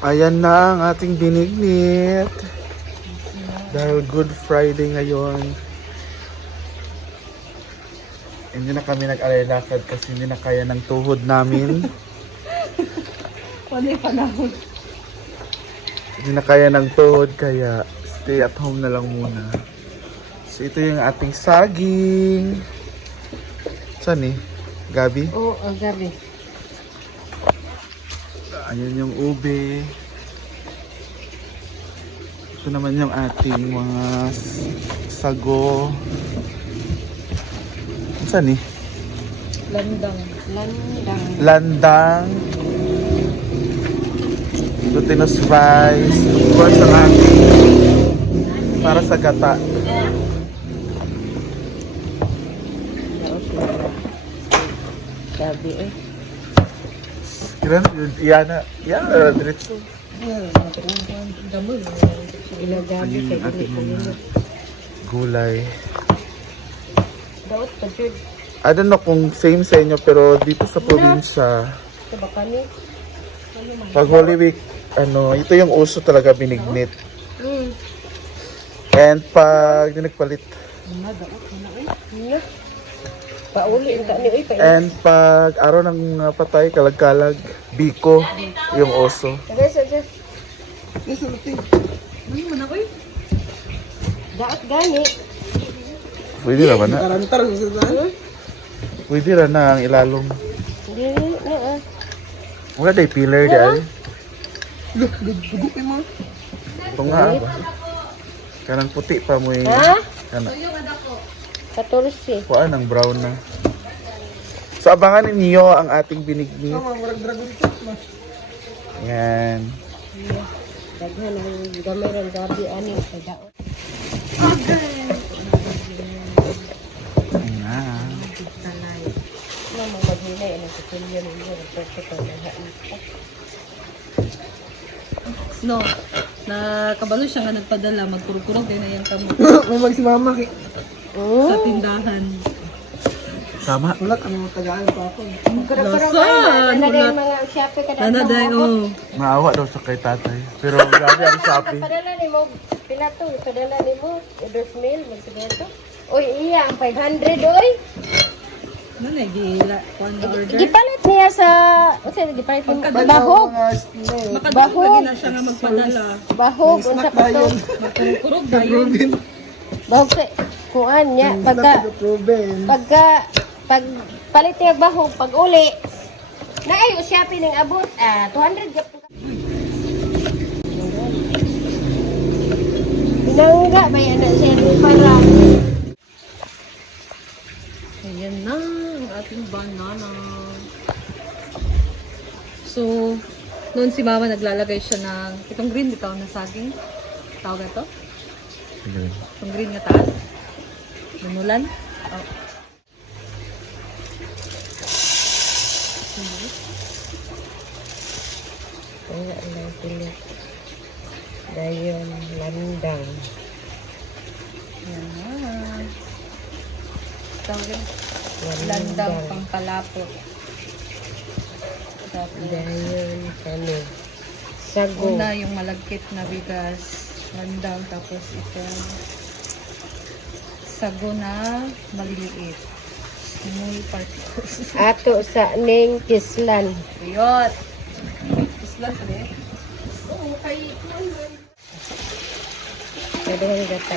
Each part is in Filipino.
Ayan na ang ating binignit. Dahil Good Friday ngayon. Hindi na kami nag-alay-lakad kasi hindi na kaya ng tuhod namin. Wala yung panahon. Hindi na kaya ng tuhod kaya stay at home na lang muna. So ito yung ating saging. Saan eh? Gabi? Oo, ang gabi. Ayan yung ube. Ito naman yung ating mga sago. Saan eh? Landang. Landang. Glutinous rice. Of course, ang ating para sa gata. Gabi eh. Kailan? Yana. Yana. Diretso. Damol. Ilagabi Ayun kay yung ating dili mga gulay. Daot pa jud. I don't know kung same sa inyo pero dito sa probinsya, Sa bakani. pag Holy Week, ito yung uso talaga binignit. Hmm. And pag nagpalit. Daot na eh. Pauli ang kani oy pa. And pag araw ng patay, kalag-kalag, biko, yung oso. Guys, just. Ano man ako eh? Daot gani. Pwede na ba na? Pwede na na ang ilalong. Dili na ah. Wala day pillar di ay. Ito nga ba? Kanang puti pa mo yung... Ha? Kana. 14. Kuhaan ang brown na. So abangan ninyo ang ating binignit. Yan. Daghan ang gamay ng gabi ani sa daot. Ayan. Talay. Mama maghilay ang kukulyan ninyo ng pagkakita ng hain. No, nakabalo siya nga nagpadala, magkurog-kurog kayo na yung kamo May magsimama kay sa tindahan. Tama. ulat ang tagaan pa ako. Kurang-kurang Lasan! kayo. Nanaday mga Shopee kada Nanaday, oh. Maawa daw sa kay tatay. Pero grabe ang Shopee. Padala ni mo pinato, padala ni mo 2,000 magsigato. Oy, iya ang 500 oy. Ano na, gila, kung na order. Gipalit niya sa unsa gipalit mo? Bahog. Makadala na siya nga magpadala. Bahog unsa pa to? Magkurog-kurog dayon. Bahog sa kuan niya pagka pag palit niya bahog pag uli na ayo Shopee ning abot 200 gyud. Binangga ba yan na siya para Ayan na, ang ating banana. So, noon si mama naglalagay siya ng, itong green bitaw na saging. Tawag na to? Itong green na taas. Manulan. Oh. wala lang pilit. Dayon landang. Ayan na. Tawag yun. Landang pang kalapot. Tapos, Dayon kani. Sago. una yung malagkit na bigas. Landang. Tapos itong sago na maliliit. Small particles. Ato sa ning kislan. Ayot. Islan pa rin. Kadang gata.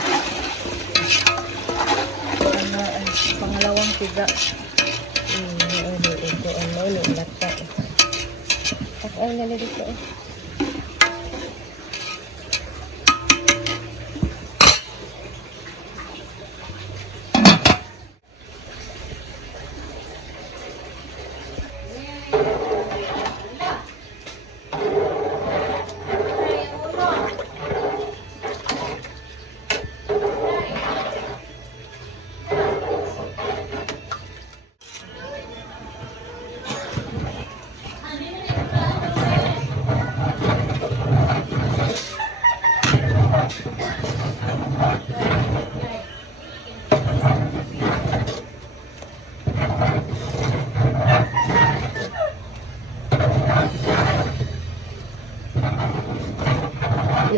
Pangalawang tiga. Ito ano ni lata. At ay nala dito.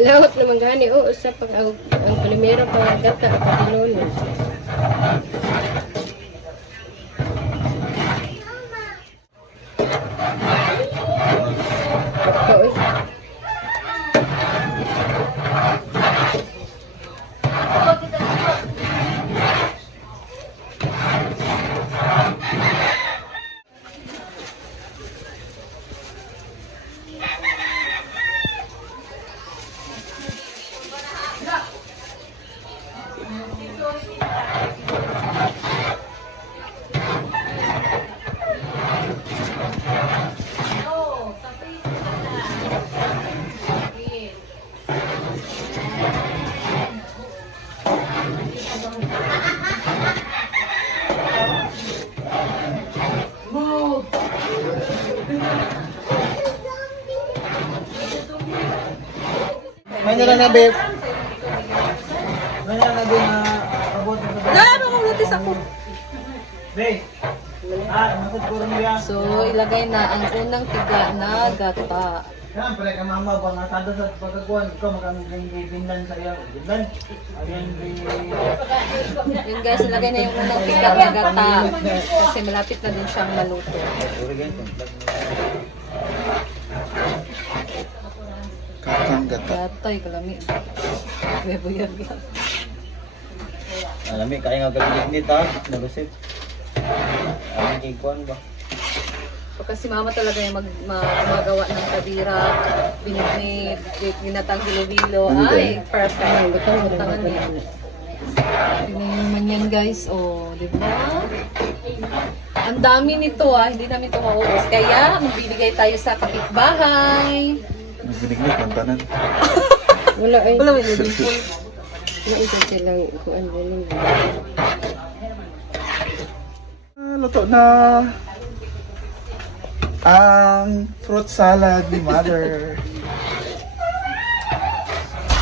Lawat naman gani. Oo, sa pag ang primero pang gata at pagilolo. Oy. May na na, babe. May na na abot na ba? Ano kung notice ako? Babe. Nasad ko rin yan. So, ilagay na ang unang tiga na gata. Yan, pala ka mama ba nga kada sa pagkakuan ikaw makaming binlan sa iyo. Binlan. Ayun Yun guys, ilagay na yung unang tiga na gata. Kasi malapit na din siyang maluto. Kakang gata. Gato'y kalami. May buyag lang. Alam mo, kaya nga galing nito ha, nagusip. Alam kay Kwan ba? So, kasi mama talaga yung gumagawa ng kadira, binignit, ginatang hilo-hilo. Ay, perfect. Butangan niya. Tingnan nyo naman yan guys. Oh, di ba? Ang dami nito hindi namin ito maubos. Kaya, magbibigay tayo sa kapitbahay. Nagbinignit ng tanan. Wala ay. Wala may living pool. Wala isa silang kuan din. Luto na ang fruit salad ni Mother.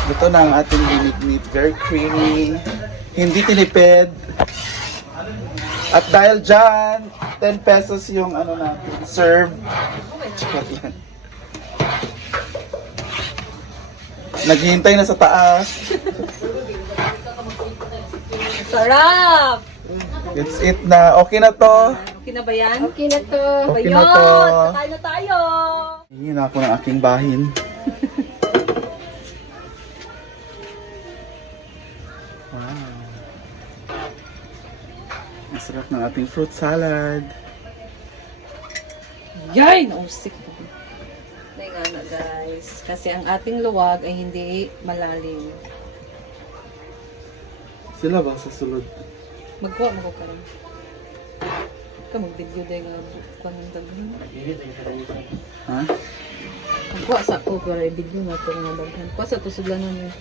Luto na ang ating binignit. Very creamy. Hindi tinipid. At dahil dyan, 10 pesos yung ano natin, serve. Charot lang. Naghihintay na sa taas. Sarap! It's it na. Okay na to. Okay na ba yan? Okay na to. Okay na to. Ayun! Kain na tayo! Hingin ako ng aking bahin. Wow. Ang sarap ng ating fruit salad. Yay! Nausik ko. Nga na guys. Kasi ang ating luwag ay hindi malalim. Sila ba sa sulod? Magkuha mo ko ka rin. Ka mag-video dahil nga bukan ng daghan. Ha? Magkuha sa ko para i-video na ito nga daghan. Kuha sa tusuglan nun eh.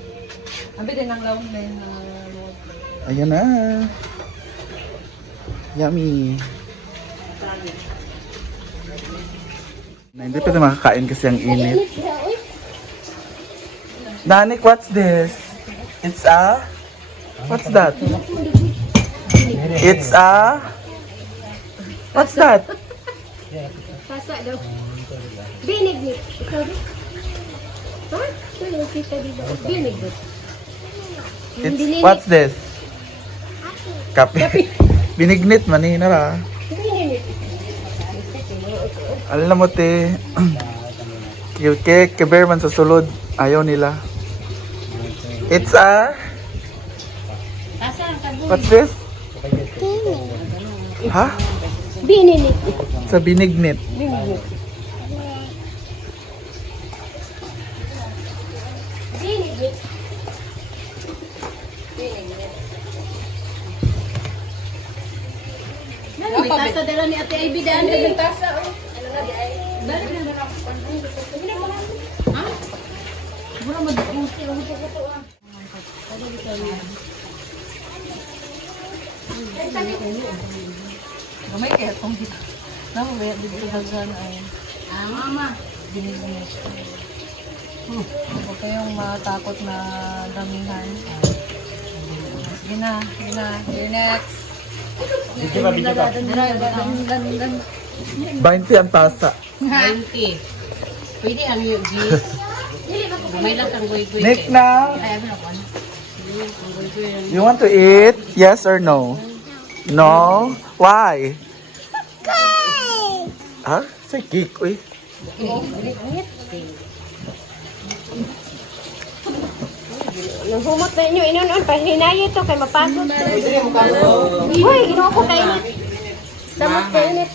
Abi din ang lawang na yung luwag. Ayan na. Yummy. Na, hindi pa na makakain kasi ang init. Nanik, what's this? It's a... What's that? It's a... What's that? Pasa daw. Binignit. Ha? Ano kita dito? Binignit. What's this? Kape. Binignit, manina ra. Binignit. Alam mo, te. Yung cake, keber man sa sulod. Ayaw nila. It's a... What's this? Ha? Binignit. Sa binignit. Binignit. Binignit. May tasa dala ni Ate Ivy daan ng tasa. Ano na di ay? Balik na na ako. Ha? Mura madukti ang buto ah. Gamay kaya itong dito. Naman ba dito daghan ay Mama. binigyan. Huwag kayong matakot na damihan. Sige na, sige na. Sige next. Video ba, video ba? Gan. 20 ang tasa. 20. Pwede ang yung juice. Dili ba ko May lang ang goy-goy. Nick na. Ay, ano ko? You want to eat? Yes or no? No? Why? Ha? Say cake, uy. Nahumot na inyo, inunon, pahinayin to, kay mapagod. Uy, inuwa ko kainit. Samot kainit.